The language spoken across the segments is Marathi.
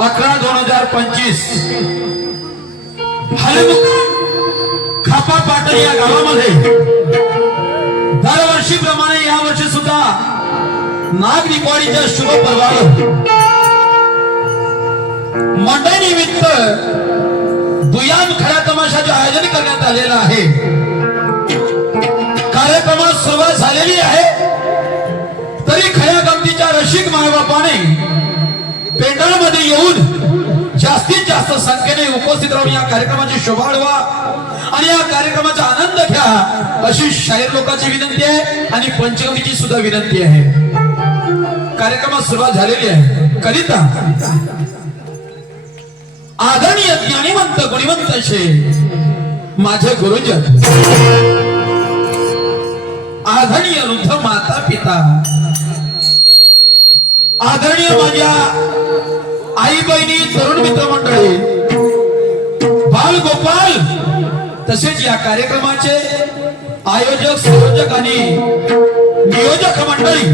30/11/2025 खापा पाटण या गावामध्ये दरवर्षीप्रमाणे या वर्षी सुद्धा नाग दिवाळीच्या शुभ पर्वावर मंडई निमित्त दुयान खड्या तमाशाचे आयोजन करण्यात आलेलं आहे। कार्यक्रमात सुरुवात झालेली आहे तरी खऱ्या गमतीच्या रसिक मायबापाने पेंडाळमध्ये येऊन जास्तीत जास्त संख्येने उपस्थित राहून या कार्यक्रमाची शोभा वाढवा आणि या कार्यक्रमाचा आनंद घ्या अशी शाहीर लोकांची विनंती आहे आणि पंचगमीची सुद्धा विनंती आहे। कार्यक्रमात सुरुवात झालेली आहे करिता आदरणीय ज्ञानीवंत गुणवंत असे माझे गुरुजन, आदरणीय वृद्ध माता पिता, आदरणीय माझ्या आई बहिणी, तरुण मित्रमंडळी, बाल गोपाल, तसेच या कार्यक्रमाचे आयोजक, संयोजक आणि नियोजक मंडळी,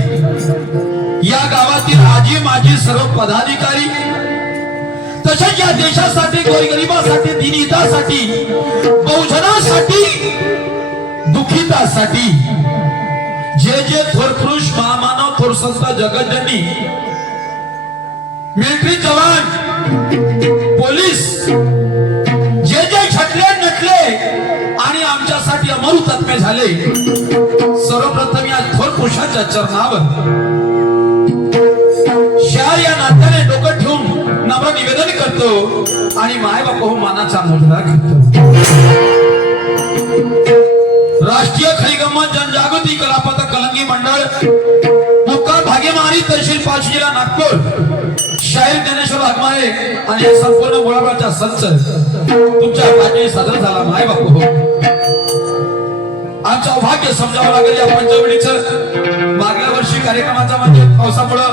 या गावातील आजी माजी सर्व पदाधिकारी, तसेच या देशासाठी, गोरगरिबासाठी, दीनहितासाठी, बहुजनासाठी, दुःखितासाठी जे जे थोर पुरुष, महामानव, थोर संत, जगतजननी, मिलिटरी जवान, पोलीस जे जे छटले नटले आणि आमच्यासाठी अमर हुतात्मे झाले, सर्वप्रथम या थोर पुरुषाच्या चरणावर शार या नात्याने डोकं ठेवून नम्र निवेदन करतो आणि माय बापू मानाचा मुजरा घेतो। राष्ट्रीय खळीगंमत जनजागृती कलापथ कलंगी मंडळ, मुक्काम भागेमारी, तहसील 5 जिल्हा नागपूर, शाहीर ज्ञानेश्वर वाघमारे आणि संपूर्ण मुळाबाचा संच तुमच्या पाठी सादर झाला। माय बापू आमचं सौभाग्य समजावं लागेल या पंचवडीचं। मागल्या वर्षी कार्यक्रमाचा म्हणजे पावसामुळं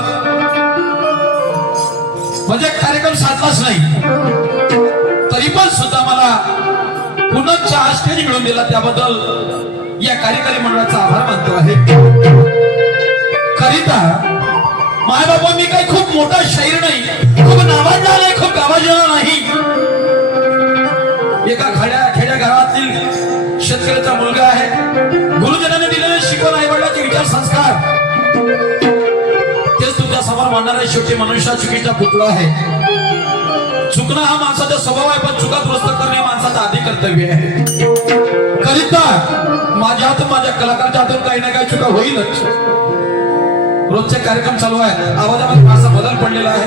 म्हणजे कार्यक्रम साधलाच नाही, तरी पण सुद्धा मला पुन्हा स्टेज मिळून दिला त्याबद्दल या कार्यकारी मंडळाचा आभार मानतो आहे। करिता माय बाबा मी काही खूप मोठा शाहीर नाही, खूप नावाजला नाही, खूप गावाजला नाही, एका खेड्या गावातील शेतकऱ्याचा मुलगा आहे। गुरुजनांनी दिलेले शिकवण, आई वडिलांचे विचार संस्कार मानणार आहे. शेवटी मनुष्य चुकीचा पुतळा आहे. चुकणं हा माणसाचा स्वभाव आहे, पण चुका दुरुस्त करणे माणसाचं आधी कर्तव्य आहे. करिता माझ्या हातून, माझ्या कलाकाराच्या हातून काही ना काही चुका होईलच. रोजचे कार्यक्रम चालू आहे, आवाजामध्ये भाषा बदल पडलेला आहे.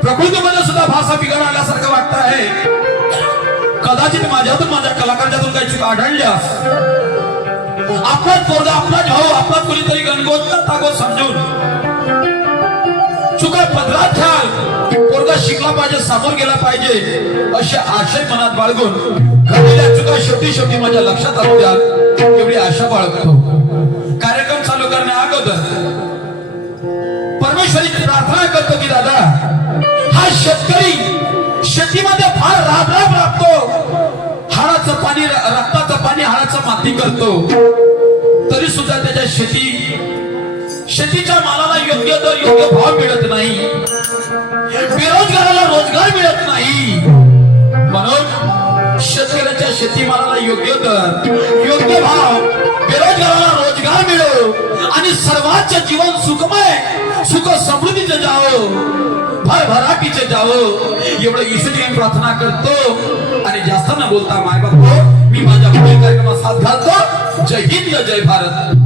प्रकृतीमध्ये सुद्धा भाषा बिघाड आल्यासारखं वाटत आहे. कदाचित माझ्या हातून, माझ्या कलाकाराच्या हातून काही चुका आढळल्यास आपलाच पोरगा, आपलाच भाऊ, आपलाच कोणीतरी गणगोत तागोत समजून चुका पदरात घाल. पोरगा शिकला पाहिजे, समोर गेला पाहिजे असे आशय मनात बाळगून घडलेल्या चुका शेवटी माझ्या लक्षात आणू द्या एवढी आशा बाळगतो. कार्यक्रम चालू करण्या अगोदर परमेश्वरी प्रार्थना करतो की दादा, हा शेतकरी शेतीमध्ये फार राब राबतो, हाडाचं पाणी, रक्ताचं पाणी हाडाचं माती करतो, तरी सुद्धा त्याच्या शेतीच्या मालाला योग्य दर, योग्य भाव मिळत नाही. बेरोजगाराला रोजगार मिळत नाही. म्हणून शेतकऱ्याच्या शेतीमालाला योग्य दर, योग्य भाव, बेरोजगाराला रोजगार मिळो आणि सर्वांचे जीवन सुखमय, सुख समृद्धीचे जावो, भरभराटीचे जावो एवढं ईश्वरी प्रार्थना करतो. आणि जास्त न बोलता माय बापू, मी माझ्या पुढील कार्यक्रमात साथ घालतो. जय हिंद, जय भारत.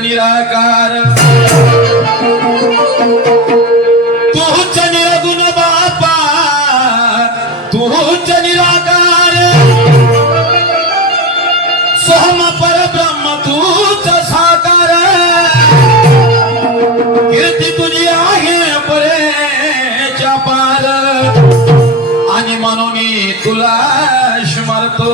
निराकार तूच निर्गुण बापा तूच निराकार सोहम परब्रह्म तूच साकार कीर्ती तुझी आहे परेच्या पार आणि म्हणून तुला स्मरतो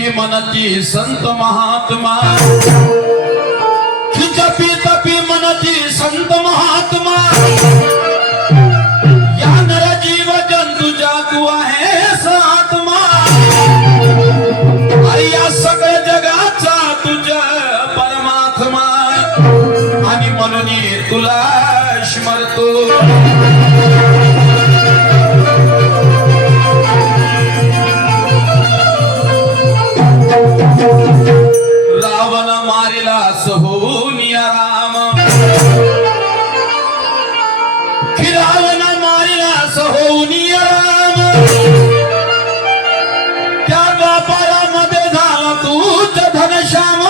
तपी मनती संत महात्मा जपी तपी मनती संत महात्मा या नर जीव जंतूच्या तू आहेस आत्मा अरे या सगळ्या जगाचा तुझ्या परमात्मा आणि म्हणून तुला स्मरतो रावण मारिला होऊनिया राम की रावण मारिला होऊनिया राम त्या व्यापारामध्ये झाला तूच धनश्याम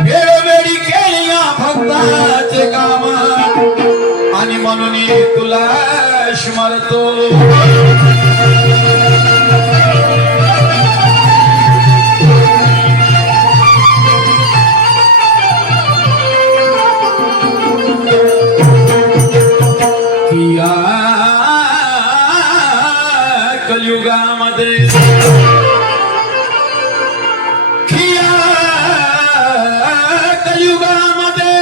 वेळोवेळी केली या भक्ताचे काम आणि म्हणून तुला स्मरतो कलियुगामध्ये कलियुगामध्ये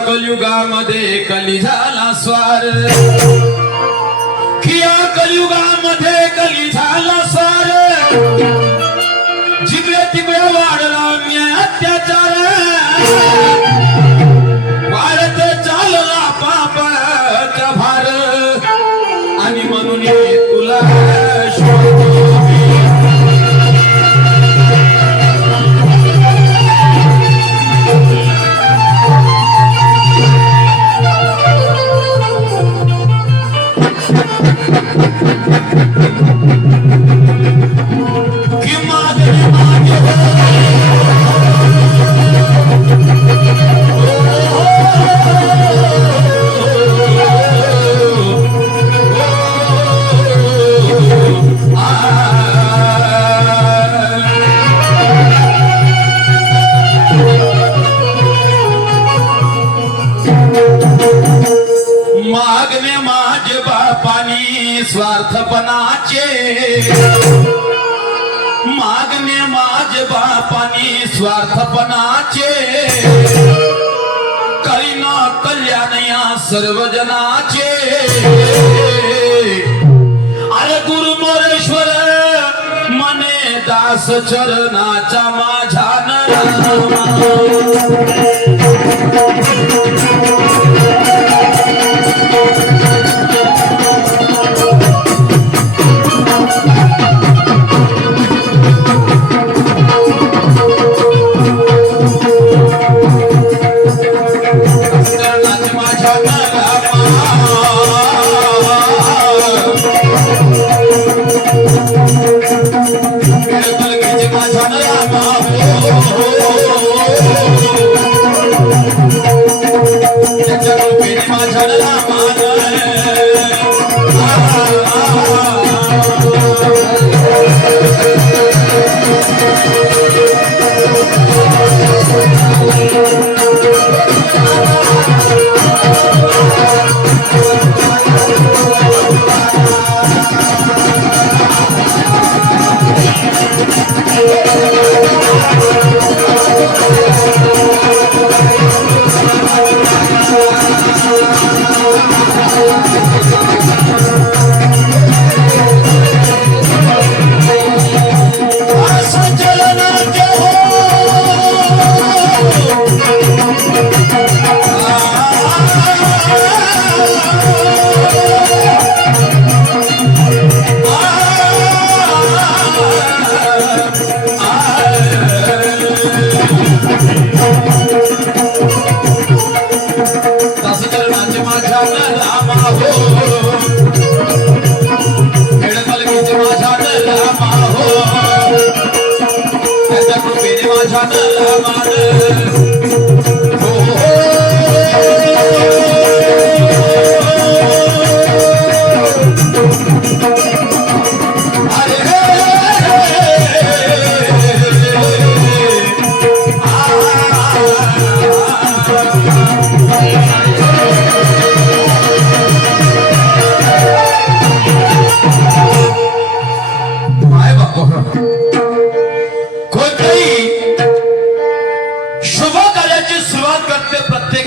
कलियुगामध्ये कली झाला स्वार किया कलियुगामध्ये कली झाला स्वार जिकडे तिकडे वाढला अत्याचार वाढत चालला पापाचा भार आणि म्हणून तुला मागणे माझे बापानी स्वार्थपणाचे मागणे माझे बापानी स्वार्थपणाचे करीना कल्याण या सर्वजनाचे अरे गुरु मोरेश्वर मने दास चरणाचा माझा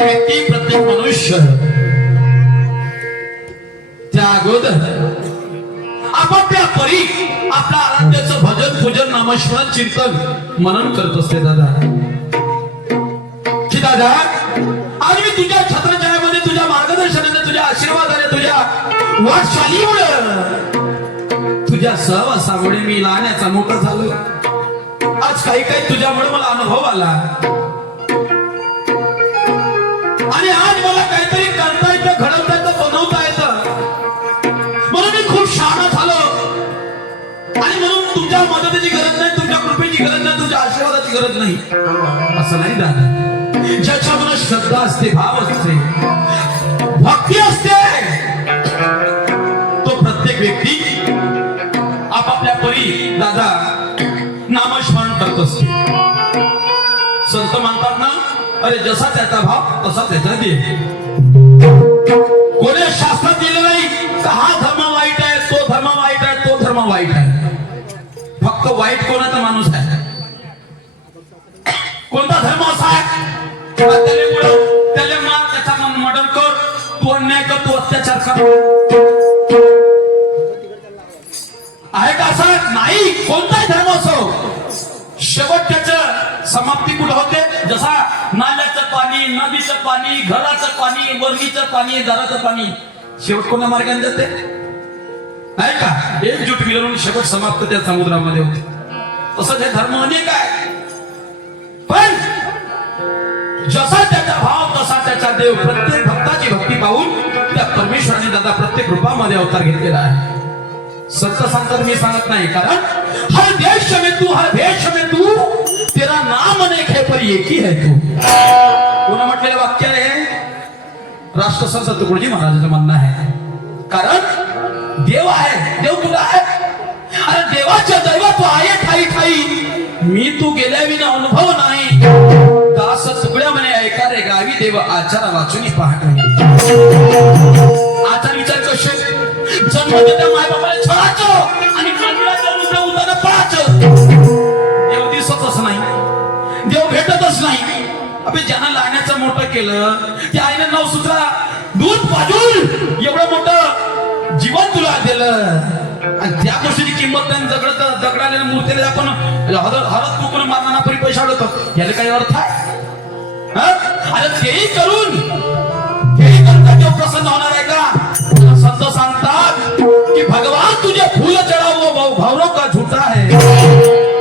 व्यक्ती प्रत्येक मनुष्य त्या अगोदर आपापल्या परी आपल्या आराध्याचं भजन पूजन नामस्मरण चिंतन मनन करत असते दादा. की दादा आज मी तुझ्या छत्रछायामध्ये तुझ्या मार्गदर्शनाने तुझ्या आशीर्वादाने तुझ्या वाटचालीमुळे तुझ्या सहवासामुळे मी लहानाचा मोठा झालो. आज काही काही तुझ्यामुळे मला अनुभव आला आणि आज मला काहीतरी करता येतं घडवता येतं बनवता येतं म्हणून मी खूप शहाणा झालो. आणि म्हणून तुमच्या मदतीची गरज नाही, तुमच्या कृपेची गरज नाही, तुमच्या आशीर्वादाची गरज नाही असं नाही दादा. ज्याच्यामध्ये श्रद्धा असते, भाव असते, भक्ती असते तो प्रत्येक व्यक्ती आपापल्या परी दादा नामस्मरण करत असते. संत म्हणतात ना, अरे जसा त्याचा भाव तसा त्याचा देह. कोणी शास्त्रात दिलं नाही तर हा धर्म वाईट आहे, तो धर्म वाईट आहे, तो धर्म वाईट आहे. फक्त वाईट कोणाचा माणूस आहे, कोणता धर्म असा आहे त्याला मार, त्याचा मर्डर कर, तू अन्याय कर, तू अत्याचार कर. आहे का असं? नाही. कोणताही धर्म असो शेवट त्याचं समाप्ती कुठं होते? जसा नाल्याचं पाणी, नदीचं पाणी, घराचं पाणी, वर्गीचं पाणी, दाराचं पाणी शेवट कोणा मार्गाने जाते? आहे का? एकजूट मिळवून शेवट समाप्त त्या समुद्रामध्ये होते. तसंच हे धर्म अनेक आहे, पण जसा त्याचा भाव तसा त्याचा देव. प्रत्येक भक्ताची भक्ती पाहून त्या परमेश्वराने दादा प्रत्येक रूपामध्ये अवतार घेतलेला आहे. सत्य सांगतात मी सांगत नाही, कारण हर देश में तू, हर भेष में तू, तेरा नाम अनेक है पर एक ही है तू. कोणा म्हटलेलं वाक्य आहे? राष्ट्रसंत तुकडोजी महाराजांचं म्हणणं आहे. कारण देव आहे, देव तुला आहे. अरे देवाच्या दैवत्व आहे ठाई ठाई, मी तू गेल्या विना अनुभव नाही. दास तुकड्या म्हणे ऐका रे गावी देव आचारा वाचून पाहत. आचार विचार कसे जन्म देता माय बापाला छळायचं आणि मंदिराच्या उदाहरण पळायचं. देव दिसतच नाही, देव भेटतच नाही. अबे ज्यानं लहानाचं मोठं केलं त्या आईने नऊ सुद्धा दूध पाजून एवढं मोठं जीवन तुला दिलं आणि त्या गोष्टीची किंमत नाही. दगडाला मूर्तीला आपण हरत कुकून मारणारा परी पैसा आढळतो. याला काही अर्थ आहे? अरे तेही करून देव प्रसन्न होणार आहे का? संत सांगतात कि भगवान तुझे फूल चढ़ाओ वो भौरों का झूठा है,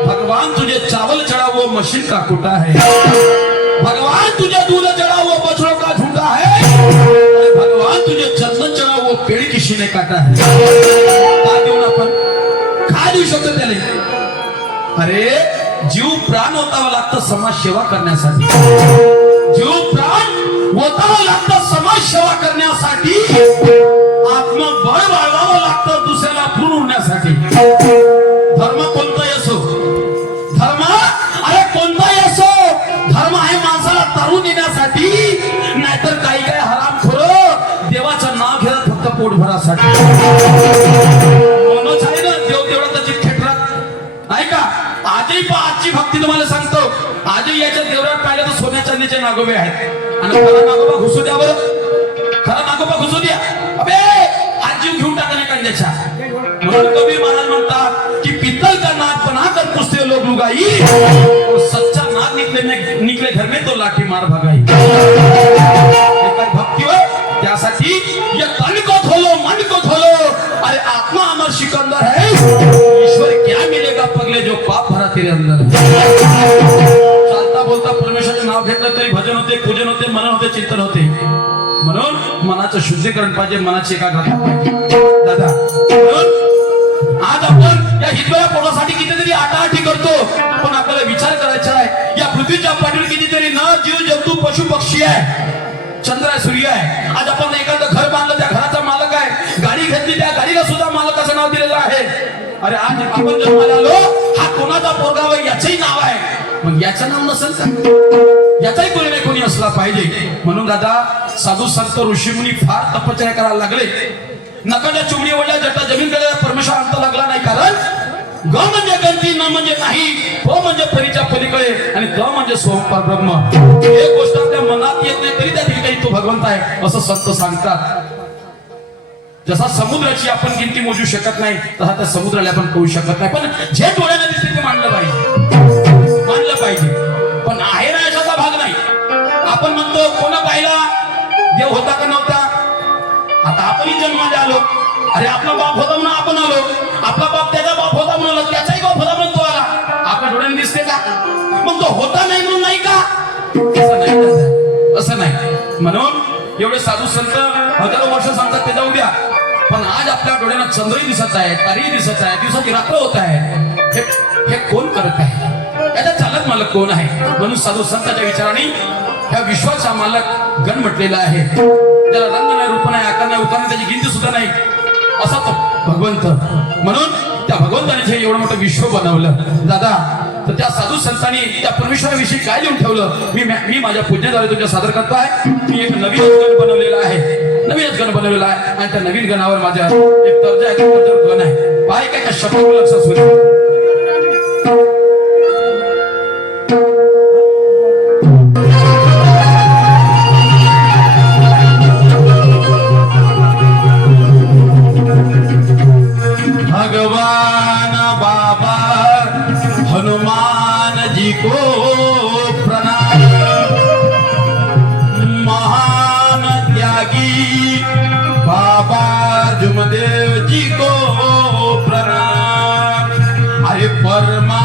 भगवान तुझे चावल चढ़ाओ वो मशीन का कुटा है, भगवान तुझे दूध चढ़ाओ वो बछड़ों का झूठा है, भगवान तुझे चंदन चढ़ाओ वो पेड़ किसी ने काटा है. काय देऊन आपण काय देऊ शकतो त्याला? अरे जीव प्राण ओतावा लागतं समाज सेवा करण्यासाठी. जीव प्राण ओतावा लागतं समाज सेवा करण्यासाठी. आत्मबळ वाढवावं लागतं दुसऱ्याला पूर्ण होण्यासाठी. धर्म कोणताही असो, धर्म अरे कोणताही असो, धर्म आहे माणसाला तरुण येण्यासाठी, नाहीतर काही काही हरामखोर देवाचं नाव घेतात फक्त पोटभरासाठी. म्हणूनच आहे ना देव तेवढा त्याची खेटरात आहे का? आजची भक्ती तुम्हाला सांगतो, आजही याच्या देवळात पाहिलं तर सोन्या चांदीचे नागोबे आहेत. आणि खरा नागोबा घुसू द्या बरं, खरा नागोबा घुसू द्या. अबे आज जीव घेऊन टाका नाही कांद्याच्या. म्हणून कबीर महाराज म्हणतात की पित्तल का नाग बना कर पुसते लोग लुगाई, और सच्चा नाग निकले घर में तो लाठी मार भगाई. भक्ती हो त्यासाठी ये तन को खोलो, मन को खोलो. अरे आत्मा अमर सिकंदर है, ईश्वर क्या मिलेगा पगले जो पाप भरा तेरे अंदर. चालता बोलता परमेश्वराचे नाव घेतलं तरी भजन होते, पूजन होते, मनन होते, चिंतन होते. म्हणून मनाचं शुद्धीकरण पाहिजे, मनाची एकाग्रता पाहिजे दादा. म्हणून आज आपण या हिंदुया पोटासाठी कितीतरी आटाआटी करतो, पण आपल्याला विचार करायचा आहे या पृथ्वीच्या पाठीवर कितीतरी न जीव जंतू पशु पक्षी आहे, चंद्र आहे, सूर्य आहे. आज आपण एखादं घर बांधलं, त्या घराचा मालक आहे. गाडी घेतली, त्या गाडीला सुद्धा मालकाचं नाव दिलेलं आहे. अरे आज आपण जन्माला आलो, हा कोणाचा पोरगा आहे याचंही नाव आहे. मग याचं नाव नसेल का? याचाही कोणी नाही कोणी असला पाहिजे. म्हणून दादा साधू संत ऋषीमुनी फार तपश्चर्या करायला लागले. नकाच्या चिमणी वडल्या जटा जमीन गेलेला परमेश्वर अंत लागला नाही. कारण ग म्हणजे गंती, न म्हणजे नाही, प म्हणजे परीच्या पलीकडे आणि द म्हणजे स्वयंपाक ब्रह्म. एक गोष्ट आपल्या मनात येत नाही तरी त्या ठिकाणी तो भगवंत आहे असं संत सांगतात. जसा समुद्राची आपण गिनती मोजू शकत नाही तसा त्या समुद्राला आपण पोहू शकत नाही. पण जे डोळ्याने दिसते ते मानलं पाहिजे. पण आहे ना अशाचा भाग नाही. आपण म्हणतो कोण पाहिला देव होता का नव्हता. आता आपणही जन्माला आलो. अरे आपला बाप होता म्हणून आपण आलो. आपला बाप त्याचा बाप होता म्हणून त्याचाही बाप होता म्हणून तो आला. आपल्या डोळ्याने दिसते का. मग तो होता नाही म्हणून नाही का. असं नाही. म्हणून एवढे साधू संत हजारो वर्ष सांगतात ते जाऊ द्या. पण आज आपल्या डोळ्यांना चंद्रही दिसत आहे, तारीही दिसत आहे, दिवसाची रात्र होत आहे. हे कोण करत आहे. याचा चालक मालक कोण आहे. म्हणून साधू संतांच्या विचाराने ह्या विश्वाचा मालक गण म्हटलेला आहे. त्याला रंग नाही, रूप नाही, आकार नाही, उतार नाही, त्याची गिनती सुद्धा नाही असा तो भगवंत. म्हणून त्या भगवंताने जे एवढं मोठं विश्व बनवलं दादा, तर त्या साधू संतांनी त्या परमेश्वराविषयी काय लिहून ठेवलं मी माझ्या पूजनाद्वारे तुमच्या सादर करतो आहे. मी एक नवीन गण बनवलेला आहे. नवीनच गण बनवलेला आहे आणि त्या नवीन गणावर माझ्या एक दर्जा एक गण आहे. पाय काय त्या शब्द लक्षात सुरू भगवान बाबा हनुमान जी को प्रणाम. महान त्यागी बाबा जुमदेव जी को प्रणाम. अरे परमात्मा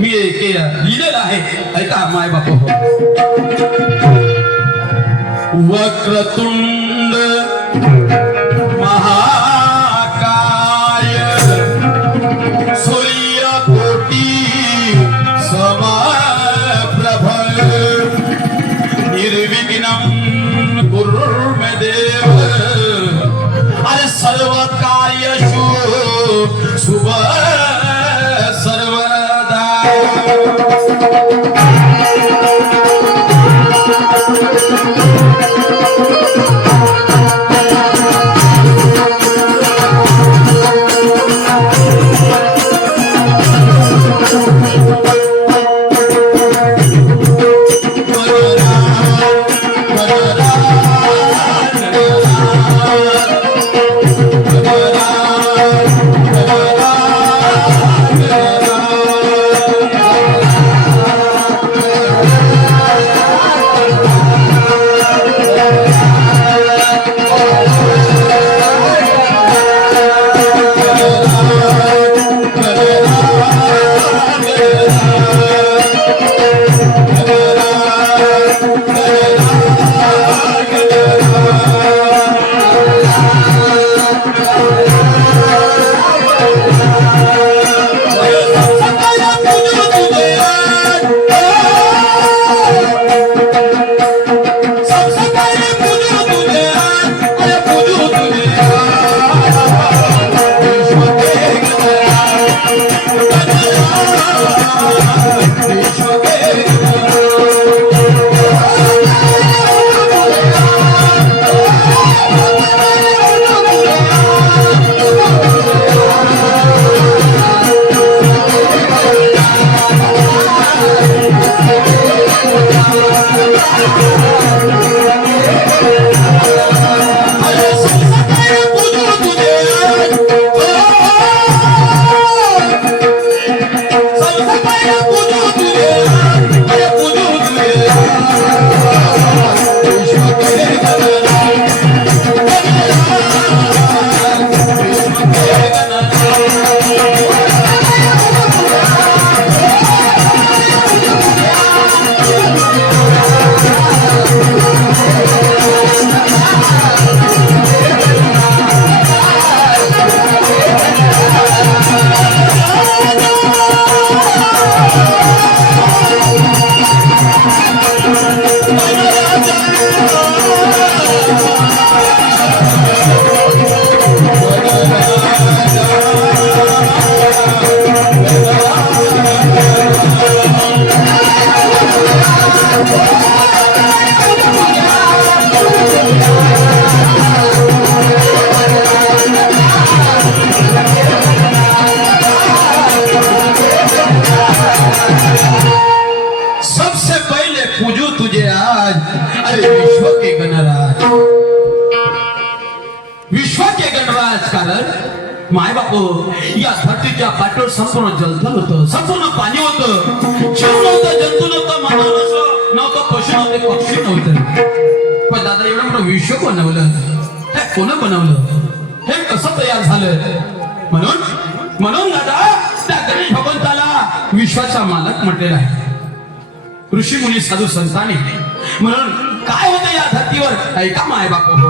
मी लिहिलेलं आहे. ऐका माय बापू. वक्रतुंड महाकाय सूर्यकोटी समप्रभ निर्विघ्नं कुरु मे देव. अरे सर्व कार्येषु शुभ सबसे पहले पूजू तुझे आज, अरे विश्व के गणराज, विश्व के गणराज. कारण माय बापू या धरतीच्या पाठीवर संपूर्ण जलथल होतं, संपूर्ण पाणी होतं, जीव नव्हतं, जंतू नव्हतं, मानव नव्हतं, पशु नव्हते, पक्षी नव्हते. पण दादा एवढं मोठं विश्व बनवलं, हे कोण बनवलं, हे कसं तयार झालं? म्हणून दादा त्या गणेश भगवंताला विश्वाचा मालक म्हटलेला आहे. ऋषी मुनी साधू संतांनी म्हणून काय होतं या धरतीवर ऐका माय बापू.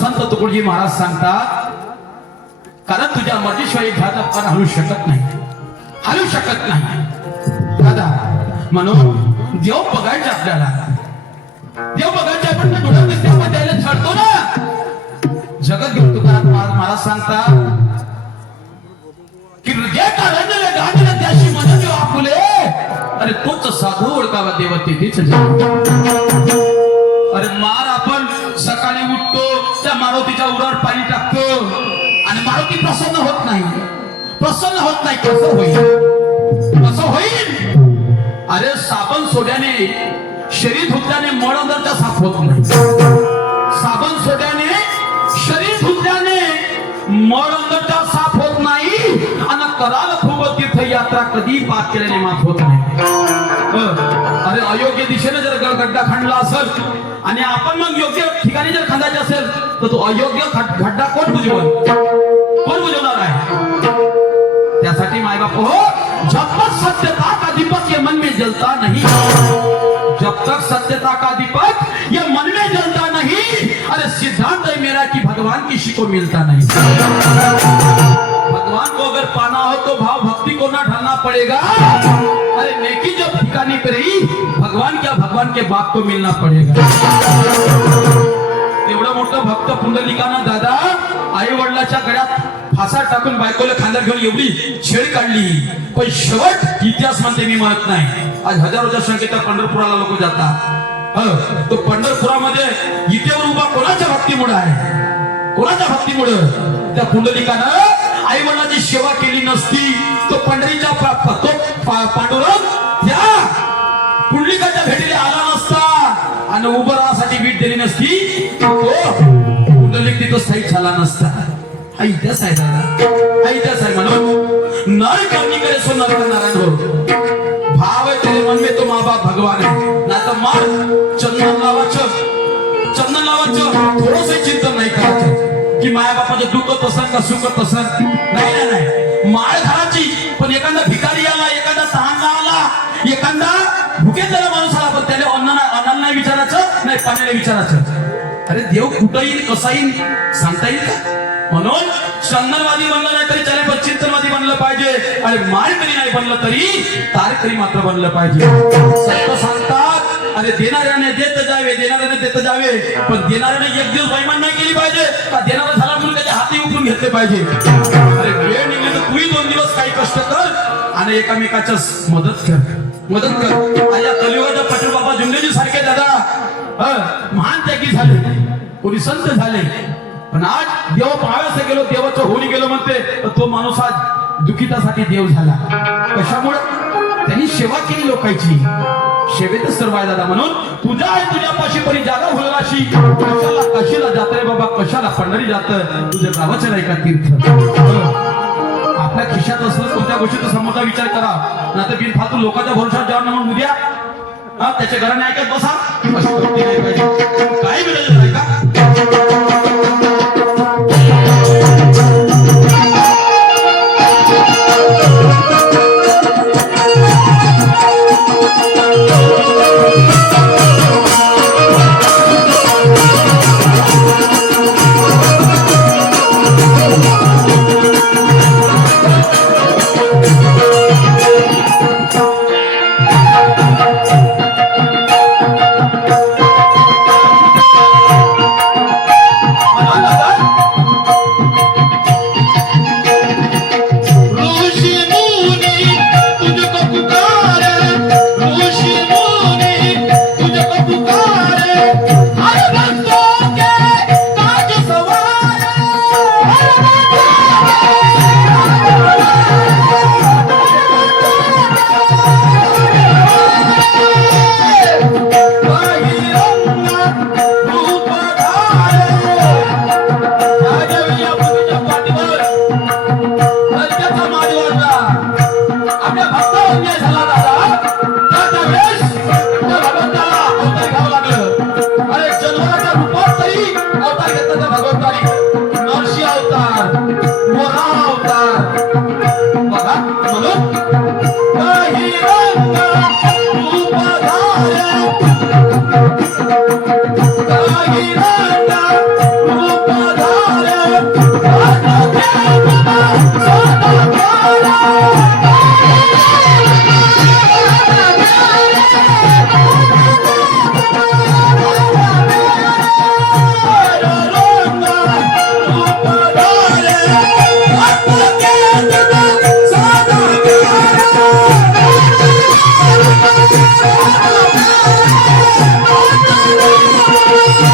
संत तुकडोजी महाराज सांगतात, कारण तुझ्या मर्जीशिवाय घातक हलू शकत नाही, हलू शकत नाही दादा. म्हणून देव बघायचं आपल्याला, देव बघायचं आपण डोळ्यात दिसते द्यायला छळतो ना. जगत घेऊन तुकाराम महाराज सांगतात की हृदय काढलेले गाणं त्याशी मन देव आपुले, अरे तोच साधू ओळखावा देव तेथेच. अरे मार आपण सकाळी उठतो, त्या मारुतीच्या उरावर पाणी टाकतो आणि मारुती प्रसन्न होत नाही, प्रसन्न होत नाही. कसं होईल, कसं होईल? अरे साबण सोड्याने शरीर धुतल्याने मळ अंदरचा साफ होत नाही, साबण सोड्याने शरीर धुतल्याने मळ अंदरचा साफ होत नाही. आणि कराल खूप तीर्थयात्रा कधी पाप केल्याने माफ होत नाही. अरे अयोग्य दिशेने जर गड्डा खणला असेल आणि आपण मग योग्य ठिकाणी जर खंदायचे असेल तर तो अयोग्य खड्डा कोण बुजवणार आहे? त्यासाठी माय बाप हो, जब तक सत्यता का दीपक ये मन में जलता नहीं, जब तक सत्यता का दीपक ये मन में जलता नहीं, अरे सिद्धांत है मेरा कि भगवान किसी को मिलता नहीं। भगवान को अगर पाना हो तो भाव भक्ति को ना ढलना पड़ेगा। अरे नेकी जब ठिकानी पे रही, भगवान क्या भगवान के बाप को मिलना पड़ेगा। एवढा मोठा भक्त पुंडलिकानं दादा आई वडिलाच्या गळ्यात फासा टाकून बायकोला खांद्यावर घेऊन एवढी छेड काढली, पण शेवट इतिहास म्हणते, मी म्हणत नाही, आज हजारोच्या संख्येत पंढरपुराला लोक जातात। तो पंढरपुरामध्ये इथेवर उभा कोणाच्या भक्तीमुळे आहे? कोणाच्या भक्तीमुळे? त्या पुंडलिकानं आई वडिलांची सेवा केली नसती, तो पंढरीच्या पांडुरंग त्या पुंडलिकाच्या भेटीला आला नसता आणि उभं राहण्यासाठी वीट दिली नसती, तो पुंडलिक तिथं स्थायिक झाला नसता। हा इतिहास आहे दादा, हा इतिहास आहे। म्हणून नर करनी करे सो नर नारायण हो, भाव है तेरे मन में तो माँ बाप भगवान है, ना तो मार चंदन लावाचं थोडंसं चिंतन नाही करायचं की माया बापाचं दुःख तसं का सुख तसं, नाही माळ घालायची, पण एखादा भिकारी आला, एखादा तहानला आला, एखादा भुकेलेला माणूस आला, पण त्याला अन्नाला नाही विचारायचं, नाही पाण्याला विचारायचं। अरे देव कुठं येईल, कसा येईल सांगता येईल का? म्हणून चंदनवादी बनलं नाही तरी चालेल, पण चिंतनवादी बनलं पाहिजे, आणि माळकरी नाही बनलं तरी तारकरी मात्र बनलं पाहिजे। सत्य सांगतात, अरे देणाऱ्याने देत जावे, पण देणाऱ्याने एक दिवस बैमान नाही केली पाहिजे का? देणारा झाला म्हणून त्याच्या हाती उकळून घेतले पाहिजे। अरे वेळ निघली तर तूही 2 दिवस काही कष्ट कर आणि एकामेकाच्या मदत कर। या कलियुगाच्या पटेल बाबा जुमलेजी सारखे दादा महान त्यागी झाले, कोणी संत झाले, पण आज देव पाहाव्यास गेलो, देवाचं होऊन गेलो म्हणते, तर तो माणूस आज दुखितासाठी देव झाला। कशामुळे? त्यांनी सेवा केली लोकांची, सेवेतच सर्व आहे दादा। म्हणून तुझ्या आहे तुझ्यापाशी परी जागा होलाशी, कशाला जात रे बाबा, कशाला पंढरी जात, तुझ्या गावाचं नाही का तीर्थ? आपल्या खिशात असलं कोणत्या गोष्टीचा समोरचा विचार करा, नाहीतर बिनफालतू लोकांच्या भरोशावर जेव्हा म्हणून उद्या त्याच्या घराने ऐकत बसा, अशी गोष्टी नाही पाहिजे। काही मिळालं नाही का?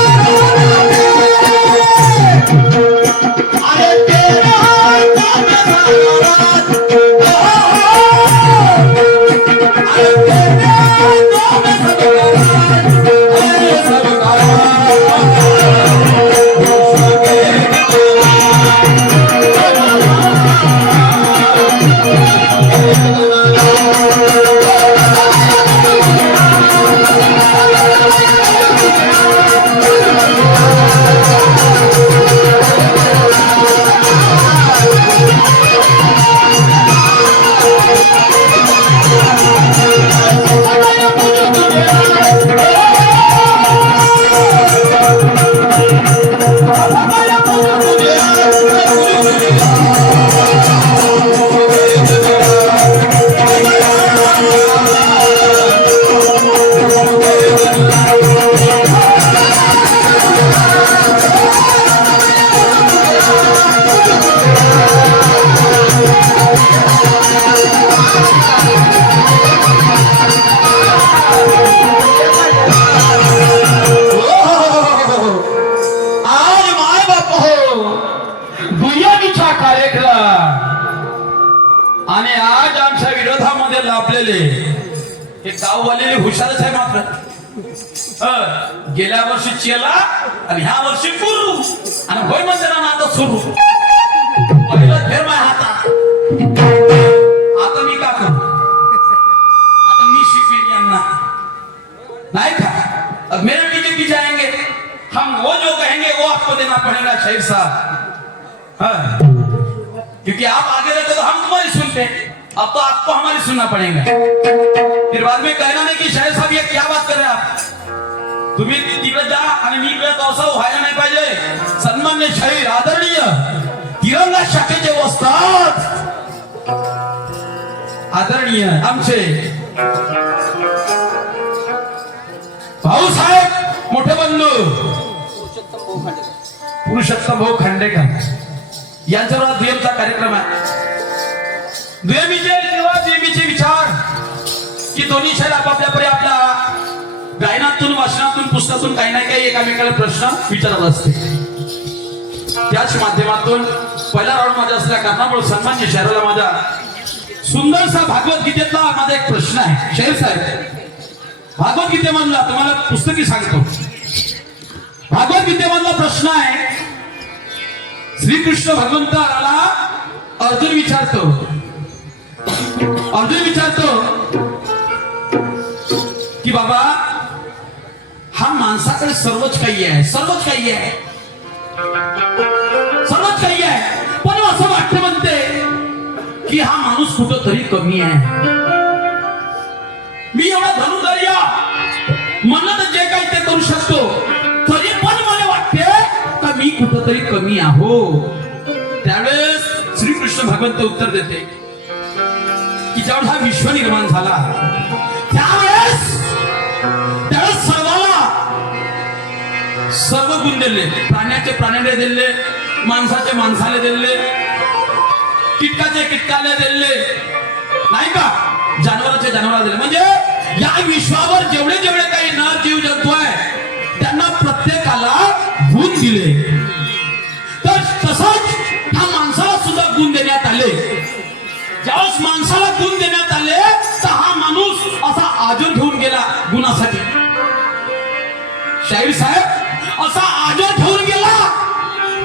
Oh दुय्यमीचा कार्यक्रम आणि आज आमच्या विरोधामध्ये लाभलेले हे गाववालेले हुशारच आहे मात्र गेल्या वर्षी चेला आणि ह्या वर्षी गुरु आणि होय म्हणजे ना आता सुरू पहिला फेर माझ्या हातात आता मी का करू आता मी शिकवेन यांना नहीं था अब मेरे पीछे पीछे आएंगे हम वो जो कहेंगे वो आपको देना पड़ेगा शेर साहब हाँ। क्योंकि आप आगे रहते तो हम तुम्हारी सुनते अब तो आपको हमारी सुनना पड़ेगा फिर बाद में कहना नहीं कि शेर साहब ये क्या बात कर रहे हैं आप तुम्ही तिकडे जा आणि मी इकडे तो असं व्हायला नाही पाहिजे सन्मान्य शाहीर आदरणीय तिरंगा शाखेचे वस्ताद आदरणीय आमचे भाऊसाहेब मोठे बंधू पुरुषोत्तम भाऊ खांडेकर यांच्यावर दुय्यमचा कार्यक्रम आहे दुय्यमीचे विचार की दोन्ही शहर आपापल्यापरी आपल्या गायनातून वाचनातून पुस्तकातून काही ना काही एकामेकाला प्रश्न विचारत असते त्याच माध्यमातून पहिला राऊंड माझा असल्या कारणामुळे सन्मान्य शहराला माझा सुंदरसा भागवत गीतेतला माझा एक प्रश्न आहे शेर साहेब भागवत गीतेमधला तुम्हाला पुस्तकी सांगतो भागवत गीतेमधला प्रश्न आहे श्रीकृष्ण भगवंताला अर्जुन विचारतो की बाबा हा माणसाकडे सर्वच काही आहे पण असं वाटतं म्हणते की हा माणूस कुठंतरी कमी आहे मी एवढा धनुर्धर्या म्हणलं तर जे काही ते करू शकतो तरी पण मला वाटते का मी कुठंतरी कमी आहो त्यावेळेस श्रीकृष्ण भगवंत उत्तर देते की जेव्हा हा विश्व निर्माण झाला त्यावेळेस सर्व गुण दिले प्राण्याला दिले माणसाला दिले कीटकाला दिले नाही का जनावराला दिले म्हणजे या विश्वावर जेवढे काही नर जीव जंतू आहे त्यांना प्रत्येकाला गुण दिले तर तसंच हा माणसाला सुद्धा गुण देण्यात आले ज्यावेळेस माणसाला गुण देण्यात आले तर हा माणूस असा आजूर घेऊन गेला गुणासाठी शाहीर साहेब असा आजोर ठेवून गेला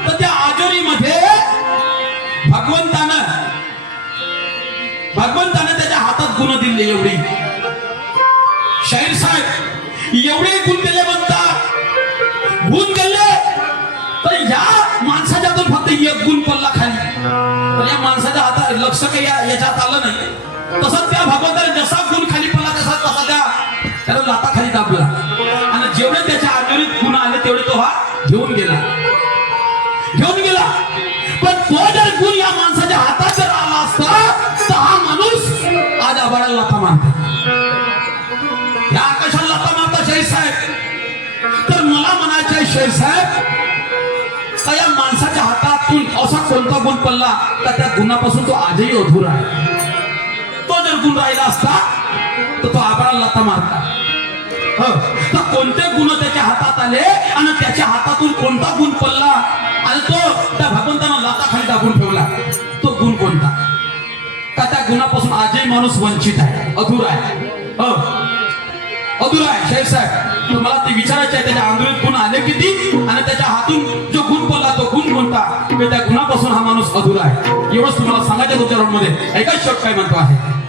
तर त्या आजोरीमध्ये भगवंतानं त्याच्या हातात गुण दिले एवढी शाहीर साहेब एवढे गुण दिले म्हणतात गुण दिले तर या माणसाच्या हातून फक्त एक गुण पडला खाली तर या माणसाच्या हातात लक्ष काही याच्यात आलं नाही तसंच त्या भगवंताने जसा गुण खाली पडला तसा त्याला लाता खाली दाबला आणि जेवढे त्याच्या आजोरीत गुण आले तेवढे तो हा घेऊन गेला पण तो जर गुण या माणसाच्या हातात जर आला असता तर हा माणूस आज आभाळाला लाथा मारतो या आकाशाला लाथा मारता शाहीर साहेब तर मला म्हणायचं आहे शाहीर साहेब का या माणसाच्या हातातून असा कोणता गुण पडला तर त्या गुणापासून तो आजही अधुरा आहे तो जर गुण राहिला असता तर तो आभाळाला लाथा मारता तर कोणते गुण त्याच्या हातात आले आणि त्याच्या हातातून कोणता गुण पडला आणि तो त्या भगवंतानं लाताखाली दाबून ठेवला तो गुण कोणता का त्या गुणापासून आजही माणूस वंचित आहे अधुरा आहे शाहीर साहेब तुम्हाला ते विचारायचे आहे त्याच्या आंदोलित गुण आले किती आणि त्याच्या हातून जो गुण पडला तो गुण कोणता की त्या गुणापासून हा माणूस अधुरा आहे एवढंच तुम्हाला सांगायचं तुमच्या रोडमध्ये एकाच शब्द काय म्हणतो आहे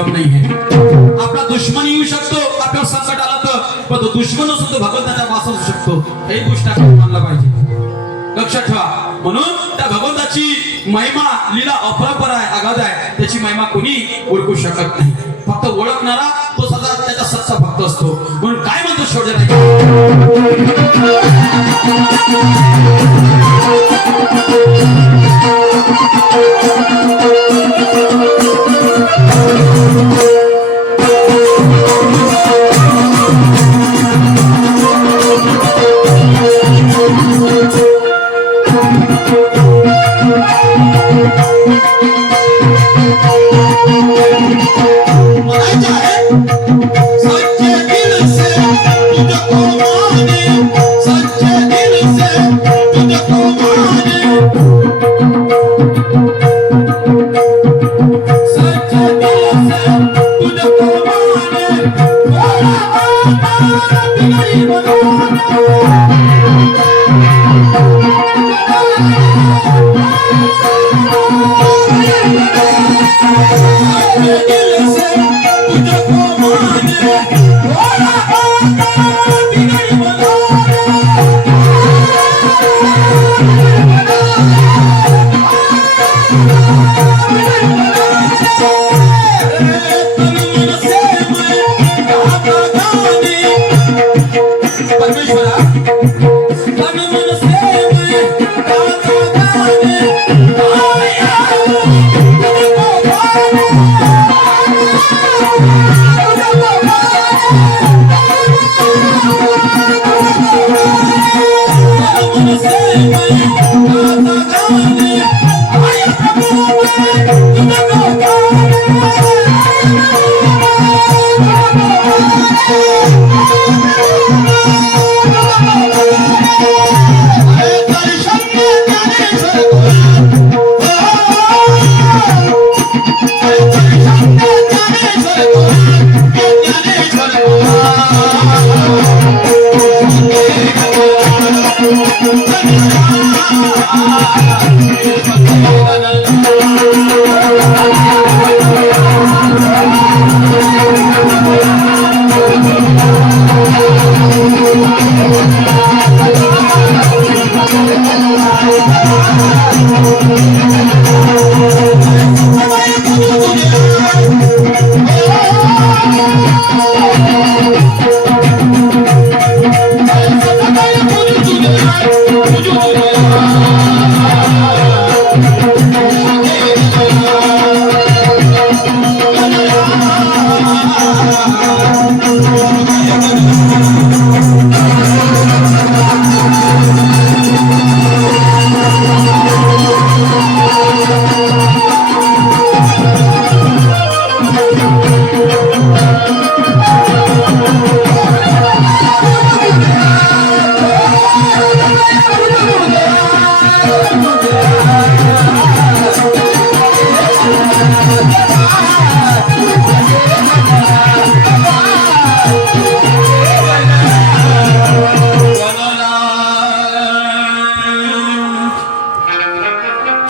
कम नाही आहे. आपला दुश्मन येऊ शकतो आपल्या संकट आला तर, पण तो दुश्मन असून तो भगवंताचा वास असू शकतो. हे गोष्ट आपण मानला पाहिजे, लक्षात ठेवा. म्हणून त्या भगवंताची महिमा लीला अपरंपार आहे, अगाध आहे. त्याची महिमा कोणी ओळखू शकत नाही. फक्त ओळखणारा तो सदा त्याचा सच्चा भक्त असतो. म्हणून काय म्हणतो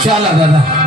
शाला दादा